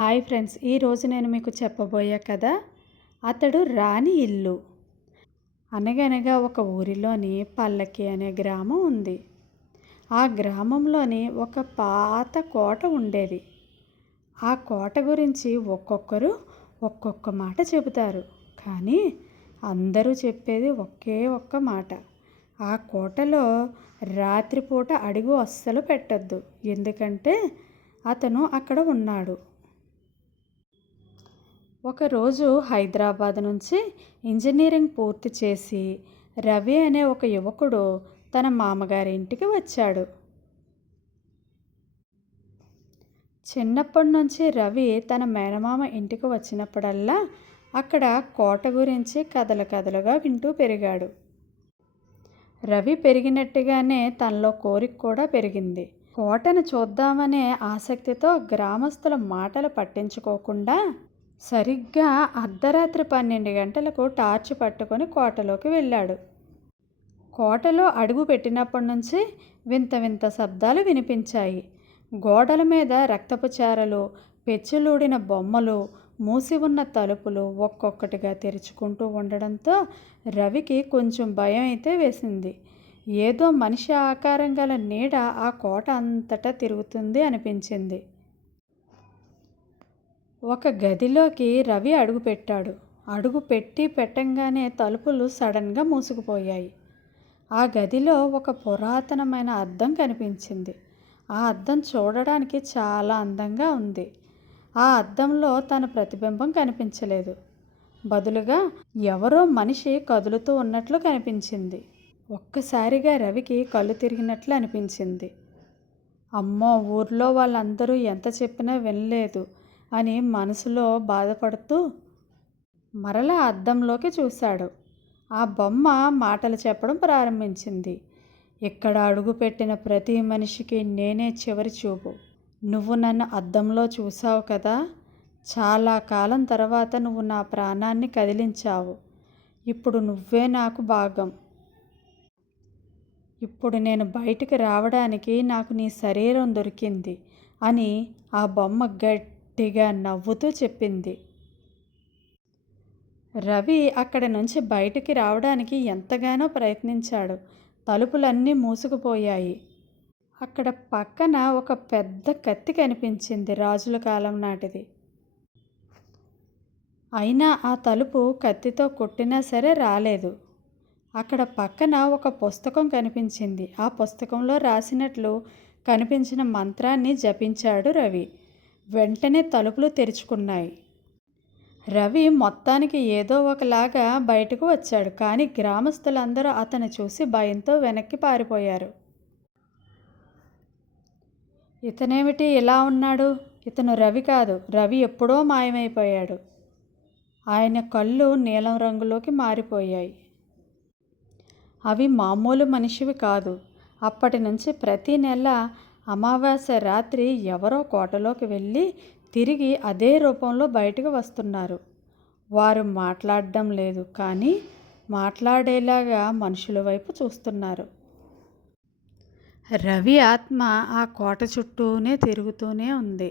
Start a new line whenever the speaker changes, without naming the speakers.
Hi friends ఈరోజు నేను మీకు చెప్పబోయే కథ అతడు రాని ఇల్లు. అనగనగా ఒక ఊరిలోని పల్లకి అనే గ్రామం ఉంది. ఆ గ్రామంలోని ఒక పాత కోట ఉండేది. ఆ కోట గురించి ఒక్కొక్కరు ఒక్కొక్క మాట చెబుతారు కానీ అందరూ చెప్పేది ఒకే ఒక్క మాట. ఆ కోటలో రాత్రిపూట అడుగు అస్సలు పెట్టద్దు ఎందుకంటే అతను అక్కడ ఉన్నాడు. ఒకరోజు హైదరాబాద్ నుంచి ఇంజనీరింగ్ పూర్తి చేసి రవి అనే ఒక యువకుడు తన మామగారి ఇంటికి వచ్చాడు. చిన్నప్పటి నుంచి రవి తన మేనమామ ఇంటికి వచ్చినప్పుడల్లా అక్కడ కోట గురించి కథలు కథలుగా వింటూ పెరిగాడు. రవి పెరిగినట్టుగానే తనలో కోరిక కూడా పెరిగింది. కోటను చూద్దామనే ఆసక్తితో గ్రామస్తుల మాటలు పట్టించుకోకుండా సరిగ్గా అర్ధరాత్రి పన్నెండు గంటలకు టార్చ్ పట్టుకొని కోటలోకి వెళ్ళాడు. కోటలో అడుగు పెట్టినప్పటి నుంచి వింత వింత శబ్దాలు వినిపించాయి. గోడల మీద రక్తపు చారలు పెచ్చులూడిన బొమ్మలు మూసి ఉన్న తలుపులు ఒక్కొక్కటిగా తెరుచుకుంటూ ఉండడంతో రవికి కొంచెం భయం అయితే వేసింది. ఏదో మనిషి ఆకారం గల నీడ ఆ కోట అంతటా తిరుగుతుంది అనిపించింది. ఒక గదిలోకి రవి అడుగుపెట్టాడు. అడుగు పెట్టి పెట్టంగానే తలుపులు సడన్గా మూసుకుపోయాయి. ఆ గదిలో ఒక పురాతనమైన అద్దం కనిపించింది. ఆ అద్దం చూడడానికి చాలా అందంగా ఉంది. ఆ అద్దంలో తన ప్రతిబింబం కనిపించలేదు. బదులుగా ఎవరో మనిషి కదులుతూ ఉన్నట్లు కనిపించింది. ఒక్కసారిగా రవికి కళ్ళు తిరిగినట్లు అనిపించింది. అమ్మో ఊర్లో వాళ్ళందరూ ఎంత చెప్పినా వినలేదు. అని మనసులో బాధపడుతూ మరలా అద్దంలోకి చూశాడు. ఆ బొమ్మ మాటలు చెప్పడం ప్రారంభించింది. ఇక్కడ అడుగుపెట్టిన ప్రతి మనిషికి నేనే చివరి చూపు. నువ్వు నన్ను అద్దంలో చూసావు కదా. చాలా కాలం తర్వాత నువ్వు నా ప్రాణాన్ని కదిలించావు. ఇప్పుడు నువ్వే నాకు భాగం. ఇప్పుడు నేను బయటికి రావడానికి నాకు నీ శరీరం దొరికింది అని ఆ బొమ్మ గట్టిగా నవ్వుతూ చెప్పింది. రవి అక్కడి నుంచి బయటికి రావడానికి ఎంతగానో ప్రయత్నించాడు. తలుపులన్నీ మూసుకుపోయాయి. అక్కడ పక్కన ఒక పెద్ద కత్తి కనిపించింది రాజుల కాలం నాటిది. అయినా ఆ తలుపు కత్తితో కొట్టినా సరే రాలేదు. అక్కడ పక్కన ఒక పుస్తకం కనిపించింది. ఆ పుస్తకంలో రాసినట్లు కనిపించిన మంత్రాన్ని జపించాడు రవి. వెంటనే తలుపులు తెరుచుకున్నాయి. రవి మొత్తానికి ఏదో ఒకలాగా బయటకు వచ్చాడు కానీ గ్రామస్తులందరూ అతను చూసి భయంతో వెనక్కి పారిపోయారు. ఇతనేమిటి ఇలా ఉన్నాడు? ఇతను రవి కాదు రవి ఎప్పుడో మాయమైపోయాడు. ఆయన కళ్ళు నీలం రంగులోకి మారిపోయాయి. అవి మామూలు మనిషివి కాదు. అప్పటి నుంచి ప్రతి నెల అమావాస్య రాత్రి ఎవరో కోటలోకి వెళ్ళి తిరిగి అదే రూపంలో బయటకు వస్తున్నారు. వారు మాట్లాడడం లేదు కానీ మాట్లాడేలాగా మనుషుల వైపు చూస్తున్నారు. రవి ఆత్మ ఆ కోట చుట్టూనే తిరుగుతూనే ఉంది.